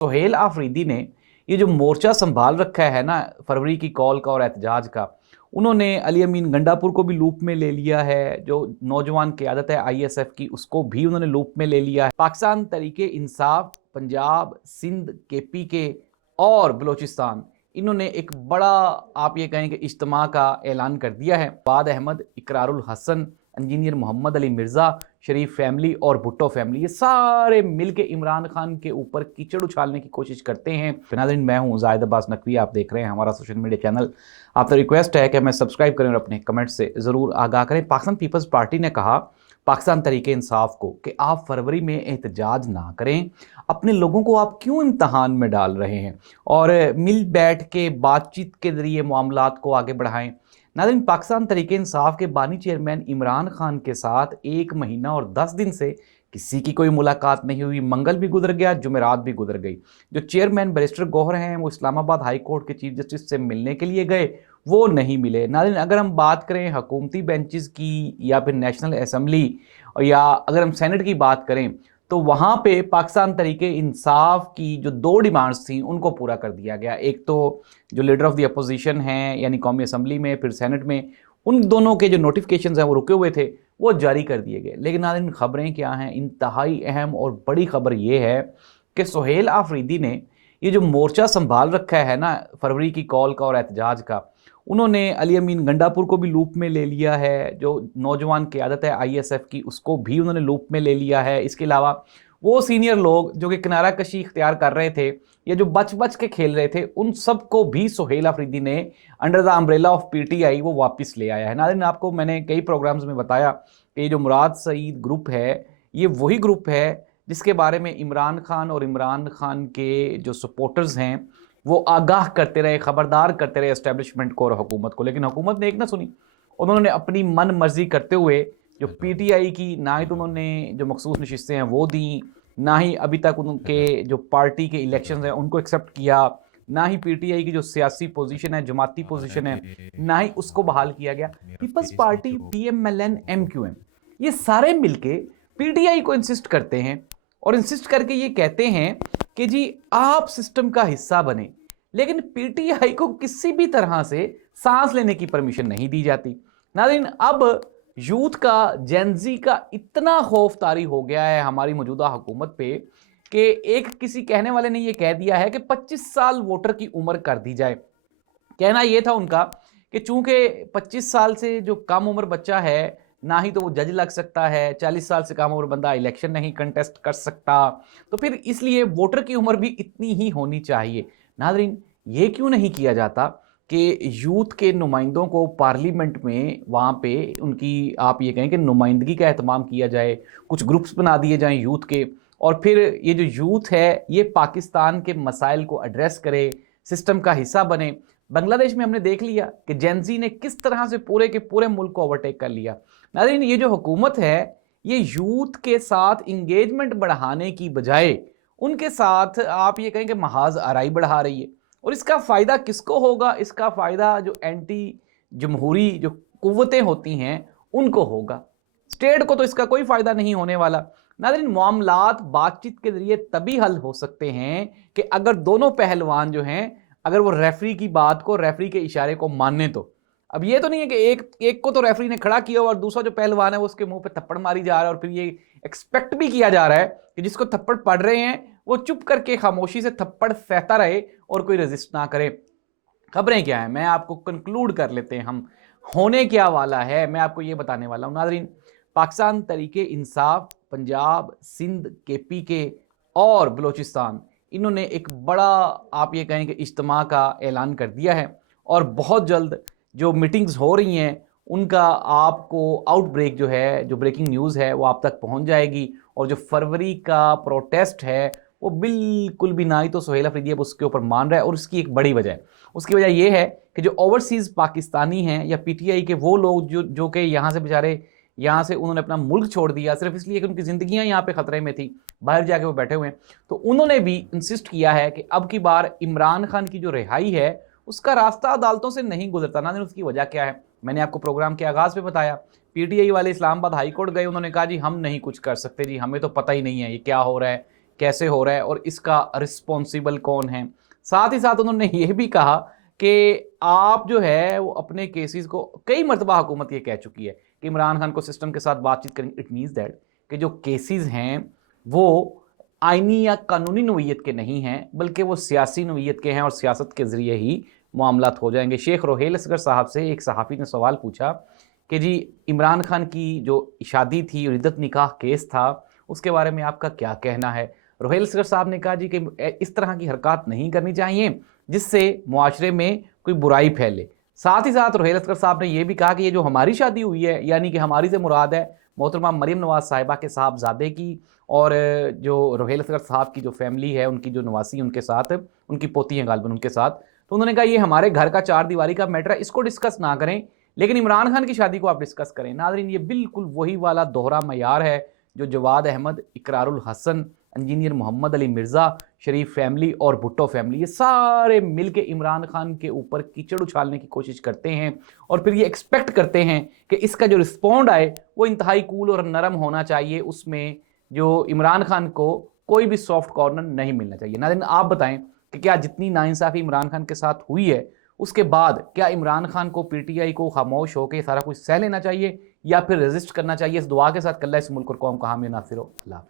सोहेल आफरीदी ने ये जो मोर्चा संभाल रखा है ना, फरवरी की कॉल का और एहतजाज का, उन्होंने अली अमीन गंडापुर को भी लूप में ले लिया है। जो नौजवान क़यादत है आईएसएफ की, उसको भी उन्होंने लूप में ले लिया है। पाकिस्तान तरीके इंसाफ, पंजाब, सिंध, केपी और बलोचिस्तान, इन्होंने एक बड़ा, आप ये कहें कि इज्तिमा का ऐलान कर दिया है। बाद अहमद, इकरारुल हसन, इंजीनियर मोहम्मद अली मिर्ज़ा, शरीफ फैमिली और भुट्टो फैमिली, ये सारे मिलके इमरान खान के ऊपर कीचड़ उछालने की कोशिश करते हैं। नाज़रीन, मैं हूं जाहिद अब्बास नकवी, आप देख रहे हैं हमारा सोशल मीडिया चैनल। आपसे रिक्वेस्ट है कि हमें सब्सक्राइब करें और अपने कमेंट से ज़रूर आगाह करें। पाकिस्तान पीपल्स पार्टी ने कहा पाकिस्तान तरीके इंसाफ को कि आप फरवरी में एहतजाज ना करें, अपने लोगों को आप क्यों इम्तहान में डाल रहे हैं, और मिल बैठ के बातचीत के ज़रिए मामलात को आगे बढ़ाएं। नाज़रीन, पाकिस्तान तरीके इंसाफ के बानी चेयरमैन इमरान खान के साथ 1 महीना और 10 दिन से किसी की कोई मुलाकात नहीं हुई। मंगल भी गुजर गया, जुमेरात भी गुजर गई। जो चेयरमैन बैरिस्टर गौहर हैं, वो इस्लामाबाद हाई कोर्ट के चीफ जस्टिस से मिलने के लिए गए, वो नहीं मिले। नाज़रीन, अगर हम बात करें हुकूमती बेंचेस की या फिर नेशनल असम्बली, या अगर हम सेनेट की बात करें, तो वहाँ पे पाकिस्तान तरीके इंसाफ की जो 2 डिमांड्स थी उनको पूरा कर दिया गया। एक तो जो लीडर ऑफ द अपोजिशन हैं, यानी कौमी असम्बली में, फिर सेनेट में, उन दोनों के जो नोटिफिकेशंस हैं वो रुके हुए थे, वो जारी कर दिए गए। लेकिन नाज़रीन, खबरें क्या हैं, इंतहाई अहम और बड़ी खबर ये है कि सोहेल आफरीदी ने ये जो मोर्चा संभाल रखा है ना, फरवरी की कॉल का और एहतजाज का, उन्होंने अली अमीन गंडापुर को भी लूप में ले लिया है। जो नौजवान क़यादत है आईएसएफ की, उसको भी उन्होंने लूप में ले लिया है। इसके अलावा वो सीनियर लोग जो कि किनारा कशी इख्तियार कर रहे थे या जो बच बच के खेल रहे थे, उन सबको भी सोहेल आफरीदी ने under the umbrella of PTI वो वापस ले आया है। नाज़रीन, आपको मैंने कई प्रोग्राम्स में बताया कि ये जो मुराद सईद ग्रुप है, ये वही ग्रुप है जिसके बारे में इमरान खान और इमरान खान के जो सपोर्टर्स हैं वो आगाह करते रहे, खबरदार करते रहे एस्टेब्लिशमेंट को और हुकूमत को। लेकिन हुकूमत ने एक ना सुनी। उन्होंने अपनी मन मर्जी करते हुए जो पीटीआई की, ना ही तो उन्होंने जो मखसूस नशिस्तें हैं वो दी, ना ही अभी तक उनके जो पार्टी के इलेक्शंस हैं उनको एक्सेप्ट किया, ना ही पीटीआई की जो सियासी पोजीशन है, जमाती पोजीशन है, ना ही उसको बहाल किया गया। पीपल्स पार्टी, पीएमएलएन, एमक्यूएम, ये सारे मिलके पीटीआई को इंसिस्ट करते हैं और इंसिस्ट करके ये कहते हैं कि जी आप सिस्टम का हिस्सा बने। लेकिन पीटीआई को किसी भी तरह से सांस लेने की परमिशन नहीं दी जाती। नाज़रीन, अब यूथ का, जेनजी का इतना खौफ तारी हो गया है हमारी मौजूदा हुकूमत पे कि एक किसी कहने वाले ने यह कह दिया है कि 25 साल वोटर की उम्र कर दी जाए। कहना यह था उनका कि चूंकि 25 साल से जो कम उम्र बच्चा है, ना ही तो वो जज लग सकता है, 40 साल से कम उम्र बंदा इलेक्शन नहीं कंटेस्ट कर सकता, तो फिर इसलिए वोटर की उम्र भी इतनी ही होनी चाहिए। नाज़रीन, ये क्यों नहीं किया जाता कि यूथ के नुमाइंदों को पार्लियामेंट में, वहाँ पे उनकी, आप ये कहें कि नुमाइंदगी का एहतमाम किया जाए, कुछ ग्रुप्स बना दिए जाएं यूथ के, और फिर ये जो यूथ है ये पाकिस्तान के मसाइल को एड्रेस करे, सिस्टम का हिस्सा बने। बांग्लादेश में हमने देख लिया कि जेनजी ने किस तरह से पूरे के पूरे मुल्क को ओवरटेक कर लिया। नाज़रीन, ये जो हुकूमत है ये यूथ के साथ इंगेजमेंट बढ़ाने की बजाय उनके साथ, आप ये कहें कि महाज आराई बढ़ा रही है। और इसका फ़ायदा किसको होगा? इसका फ़ायदा जो एंटी जमहूरी जो कुव्वतें होती हैं उनको होगा। स्टेट को तो इसका कोई फ़ायदा नहीं होने वाला। नाज़रीन, मामलात बातचीत के ज़रिए तभी हल हो सकते हैं कि अगर दोनों पहलवान जो हैं, अगर वो रेफरी की बात को, रेफरी के इशारे को माने तो। अब ये तो नहीं है कि एक को तो रेफरी ने खड़ा किया और दूसरा जो पहलवान है वो उसके मुंह पे थप्पड़ मारी जा रहा है, और फिर ये एक्सपेक्ट भी किया जा रहा है कि जिसको थप्पड़ पड़ रहे हैं वो चुप करके खामोशी से थप्पड़ सहता रहे और कोई रेजिस्ट ना करे। खबरें क्या है, मैं आपको कंक्लूड कर लेते हैं हम, होने क्या वाला है मैं आपको ये बताने वाला हूँ। नाज़रीन, पाकिस्तान तरीके इंसाफ, पंजाब, सिंध, केपी और बलोचिस्तान, इन्होंने एक बड़ा, आप ये कहें कि इज्तिमा का ऐलान कर दिया है, और बहुत जल्द जो मीटिंग्स हो रही हैं उनका आपको आउटब्रेक जो है, जो ब्रेकिंग न्यूज़ है वो आप तक पहुंच जाएगी। और जो फरवरी का प्रोटेस्ट है वो बिल्कुल भी, ना ही तो सोहेल आफरीदी अब उसके ऊपर मान रहा है, और उसकी एक बड़ी वजह है। उसकी वजह यह है कि जो ओवरसीज़ पाकिस्तानी हैं या पीटीआई के वो लोग जो कि यहाँ से बेचारे, यहाँ से उन्होंने अपना मुल्क छोड़ दिया सिर्फ इसलिए कि उनकी ज़िंदगियाँ यहाँ पे ख़तरे में थी, बाहर जाके वो बैठे हुए हैं, तो उन्होंने भी इंसिस्ट किया है कि अब की बार इमरान खान की जो रिहाई है उसका रास्ता अदालतों से नहीं गुजरता। ना, उसकी वजह क्या है मैंने आपको प्रोग्राम के आगाज़ पे बताया। पीटीआई वाले इस्लामाबाद हाई कोर्ट गए, उन्होंने कहा जी हम नहीं कुछ कर सकते, जी हमें तो पता ही नहीं है ये क्या हो रहा है, कैसे हो रहा है और इसका रिस्पॉन्सिबल कौन है। साथ ही साथ उन्होंने ये भी कहा कि आप जो है वो अपने केसेस को, कई मरतबा हुकूमत ये कह चुकी है कि इमरान खान को सिस्टम के साथ बातचीत करेंगे। इट मीन्स दैट कि जो केसेस हैं वो आइनी या कानूनी नोयत के नहीं हैं, बल्कि वो सियासी नोयत के हैं और सियासत के ज़रिए ही मामलात हो जाएंगे। शेख रोहेल असगर साहब से एक सहाफ़ी ने सवाल पूछा कि जी इमरान खान की जो शादी थी, रिद्दत निकाह केस था, उसके बारे में आपका क्या कहना है। रोहेल असगर साहब ने कहा जी कि इस तरह की हरकत नहीं करनी चाहिए जिससे मुआशरे में कोई बुराई फैले। साथ ही साथ रोहेल असगर साहब ने यह भी कहा कि ये जो हमारी शादी हुई है, यानी कि हमारी से मुराद है मोहतरमा मरियम नवाज़ साहिबा के साहबजादे की, और जो रोहेल असगर साहब की जो फैमिली है, उनकी जो नवासी उनके साथ, उनकी पोती हैं गालिबन उनके साथ। तो उन्होंने कहा ये हमारे घर का चार दीवारी का मैटर है, इसको डिस्कस ना करें, लेकिन इमरान खान की शादी को आप डिस्कस करें। नाज़रीन, ये बिल्कुल वही वाला दोहरा मयार है जो जवाद अहमद, इकरारुल हसन, इंजीनियर मोहम्मद अली मिर्ज़ा, शरीफ फैमिली और भुट्टो फैमिली, ये सारे मिलके इमरान खान के ऊपर कीचड़ उछालने की कोशिश करते हैं और फिर ये एक्सपेक्ट करते हैं कि इसका जो रिस्पॉन्ड आए वो इंतहाई कूल और नरम होना चाहिए, उसमें जो इमरान खान को कोई भी सॉफ्ट कॉर्नर नहीं मिलना चाहिए। नाज़रीन, आप बताएं कि क्या जितनी नाइंसाफ़ी इमरान खान के साथ हुई है उसके बाद क्या इमरान खान को, पीटीआई को खामोश होकर सारा कुछ सह लेना चाहिए या फिर रेजिस्ट करना चाहिए। इस दुआ के साथ, कल्ला इस मुल्क और कौम का हामी नासिर हो। अल्लाह हाफ़िज़।